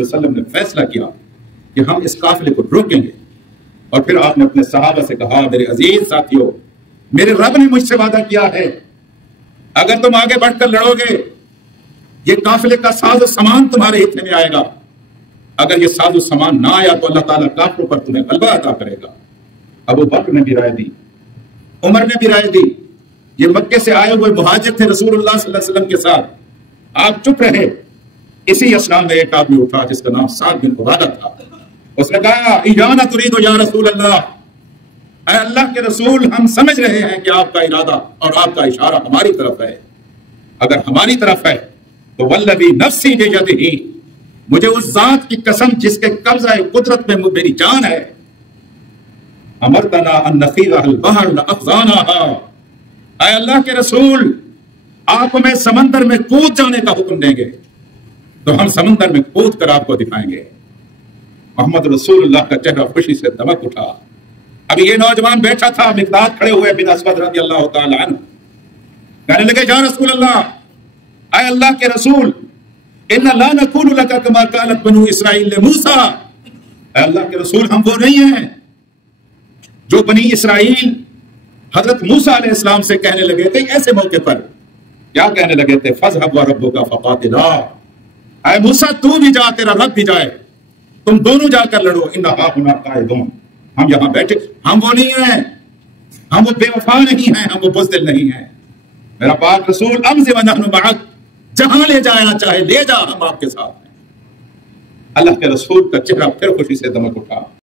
وسلم نے فیصلہ کیا کہ ہم اس قافلے کو روکیں گے، اور پھر آپ نے اپنے صحابہ سے کہا میرے عزیز ساتھیوں، میرے رب نے مجھ سے وعدہ کیا ہے اگر تم آگے بڑھ کر لڑو گے یہ قافلے کا ساز و سامان تمہارے حصے میں آئے گا، اگر یہ ساز و سامان نہ آیا تو اللہ تعالیٰ کافروں پر تمہیں غلبہ عطا کرے گا۔ ابو بکر نے بھی رائے دی، عمر نے بھی رائے دی، یہ مکے سے آئے ہوئے مہاجر تھے رسول اللہ صلی اللہ علیہ وسلم کے ساتھ، آپ چپ رہے۔ اسی اسنا میں ایک آدمی اٹھا جس کا نام سعد بن عبادہ تھا، اس نے کہا ایانا ترید یا رسول اللہ، اے اللہ کے رسول ہم سمجھ رہے ہیں کہ آپ کا ارادہ اور آپ کا اشارہ ہماری طرف ہے، اگر ہماری طرف ہے تو والذی نفسی بیدہ، مجھے اس ذات کی قسم جس کے قبضہ قدرت میں میری جان ہے، امرتنا ان نخیض البحر لاخذناھا، اے اللہ کے رسول آپ ہمیں سمندر میں کود جانے کا حکم دیں گے تو ہم سمندر میں کود کر آپ کو دکھائیں گے۔ محمد رسول اللہ کا چہرہ خوشی سے دمک اٹھا۔ اب یہ نوجوان بیٹھا تھا، مقداد کھڑے ہوئے بن اسود رضی اللہ تعالی عنہ، کہنے لگے یا رسول اللہ، اے اللہ کے رسول ان لا نقول لك كما قالت بنو اسرائیل لموسیٰ، اے اللہ کے رسول ہم وہ نہیں ہیں جو بنی اسرائیل حضرت موسیٰ علیہ السلام سے کہنے لگے تھے ایسے موقع پر، کیا کہنے لگے تھے؟ فَاذْهَبْ وَرَبُّكَ فَقَاتِلَا، اے موسیٰ تو بھی جا تیرا رب بھی جائے، تم دونوں جا کر لڑو، اِنَّا هَاهُنَا قَاعِدُونَ، ہم یہاں بیٹھے، ہم وہ نہیں ہیں، ہم وہ بے وفا نہیں ہیں، ہم وہ بزدل نہیں ہیں۔ میرا پاک رسول امضِ وَنَحْنُ مَعَكَ، جہاں لے جانا چاہے لے جا، ہم آپ کے ساتھ ہیں۔ اللہ کے رسول کا چہرہ پھر خوشی سے دمک اٹھا۔